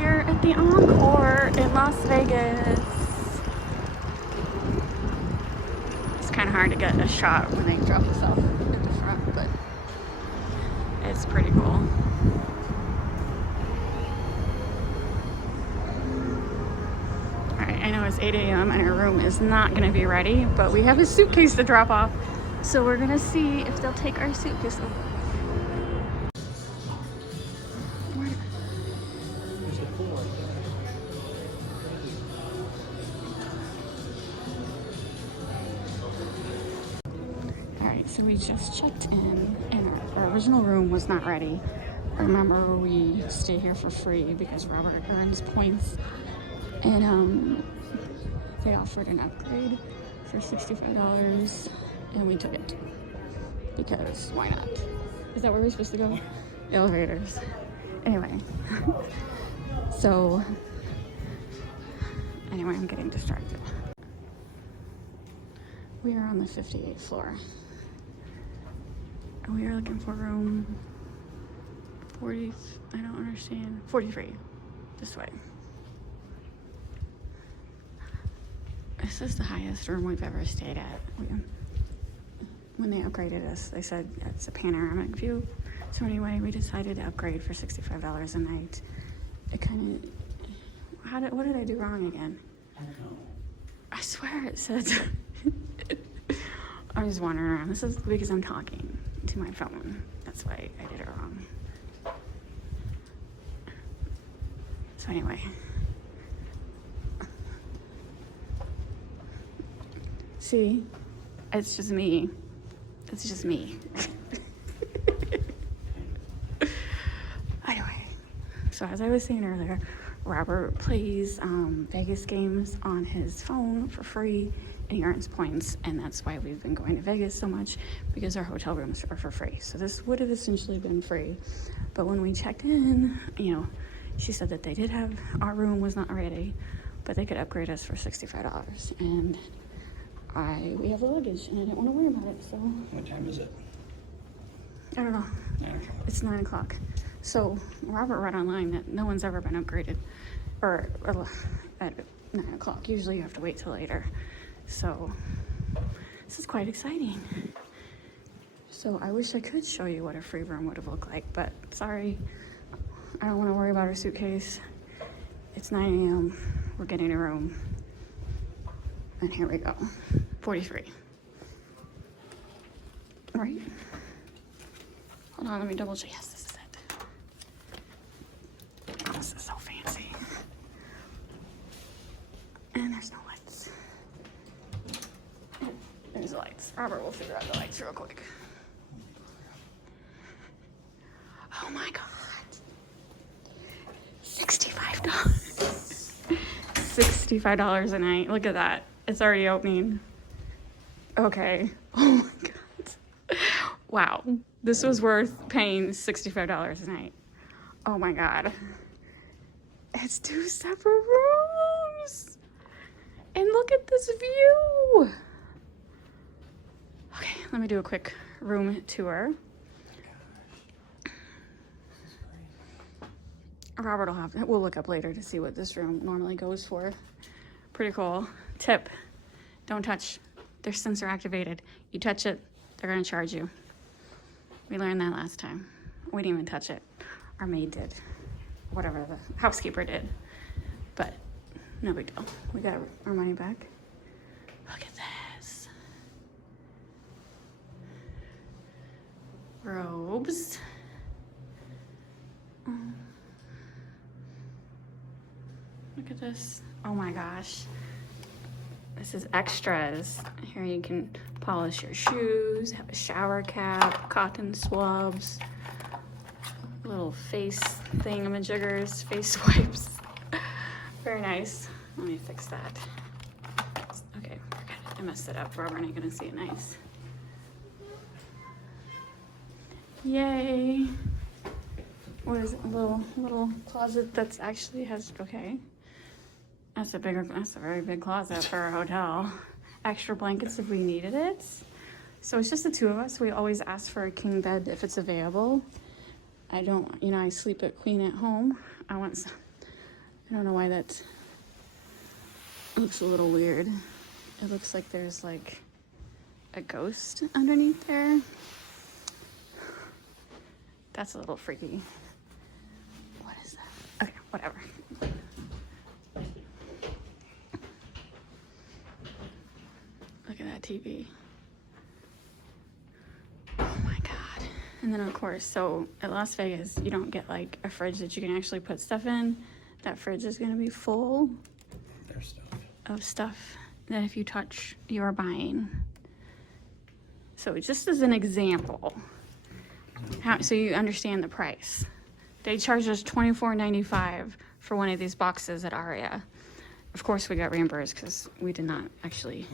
here at the Encore in Las Vegas. It's kind of hard to get a shot when they drop us off at the front, but it's pretty cool. Alright, I know it's 8 a.m. and our room is not going to be ready, but we have a suitcase to drop off, so we're going to see if they'll take our suitcase. So we just checked in and our original room was not ready. Remember, we stay here for free because Robert earns points, and they offered an upgrade for $65 and we took it because why not? Is that where we're supposed to go? Elevators. Anyway, so anyway, I'm getting distracted. We are on the 58th floor. We are looking for room 40, I don't understand, 43, this way. This is the highest room we've ever stayed at. When they upgraded us, they said it's a panoramic view. So anyway, we decided to upgrade for $65 a night. It kind of, what did I do wrong again? I don't know. I swear it says, I'm just wandering around. This is because I'm talking to my phone. That's why I did it wrong. So anyway, see, it's just me. It's just me. Anyway, so as I was saying earlier, Robert plays Vegas games on his phone for free, and he earns points, and that's why we've been going to Vegas so much, because our hotel rooms are for free. So this would have essentially been free, but when we checked in, you know, she said that they did have, our room was not ready, but they could upgrade us for $65, and we have the luggage, and I didn't want to worry about it, so. What time is it? I don't know. 9 o'clock. It's 9 o'clock. So Robert read online that no one's ever been upgraded, or at 9 o'clock. Usually you have to wait till later. So this is quite exciting. So I wish I could show you what a free room would have looked like, but sorry, I don't want to worry about our suitcase. It's 9 a.m. We're getting a room. And here we go. 43. Right? Hold on, let me double check. Yes, this is it. Oh, this is so fancy. And there's no lights. There's lights. Robert will figure out the lights real quick. Oh my God. $65. $65 a night. Look at that. It's already opening. Okay. Oh my God. Wow. This was worth paying $65 a night. Oh my God. It's 2 separate rooms. And look at this view. Okay, let me do a quick room tour. Robert we'll look up later to see what this room normally goes for. Pretty cool. Tip, don't touch. They're sensor activated. You touch it, they're gonna charge you. We learned that last time. We didn't even touch it. Our maid did. Whatever, the housekeeper did. But no big deal. We got our money back. Look at this. Robes. Look at this. Oh my gosh. This is extras. Here you can polish your shoes, have a shower cap, cotton swabs, little face thingamajiggers, face wipes. Very nice. Let me fix that. Okay, forget it. I messed it up. Robert ain't gonna see it nice. Yay. What is it? A little closet that's actually has, okay. That's a very big closet for a hotel. Extra blankets if we needed it. So it's just the two of us. We always ask for a king bed if it's available. I don't, I sleep at queen at home. I want I don't know why that looks a little weird. It looks like there's like a ghost underneath there. That's a little freaky. What is that? Okay, whatever. Look at that TV. Oh my God. And then of course, so at Las Vegas, you don't get like a fridge that you can actually put stuff in. That fridge is gonna be full Their stuff. of stuff that if you touch, you're buying. So just as an example, so you understand the price. They charged us $24.95 for one of these boxes at Aria. Of course, we got reimbursed because we did not actually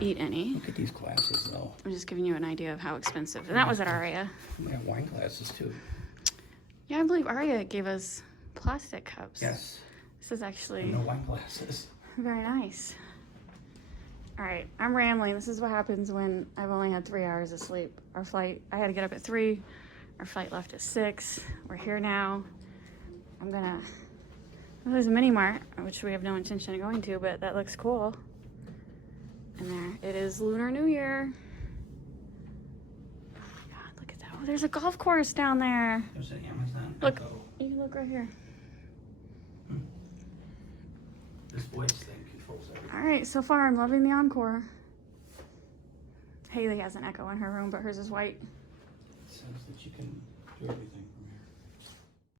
eat any. Look at these glasses, though. I'm just giving you an idea of how expensive. And that was at Aria. They have wine glasses, too. Yeah, I believe Aria gave us plastic cups. Yes. This is actually And no wine glasses. very nice. All right, I'm rambling. This is what happens when I've only had 3 hours of sleep. Our flight, I had to get up at 3. Our flight left at 6. We're here now. There's a mini mart, which we have no intention of going to, but that looks cool. And there, it is Lunar New Year. Oh my God, look at that. Oh, there's a golf course down there. There's an Amazon Look, Echo. you can look right here. This voice thing controls everything. All right, so far I'm loving the Encore. Haley has an Echo in her room, but hers is white. It says that you can do everything.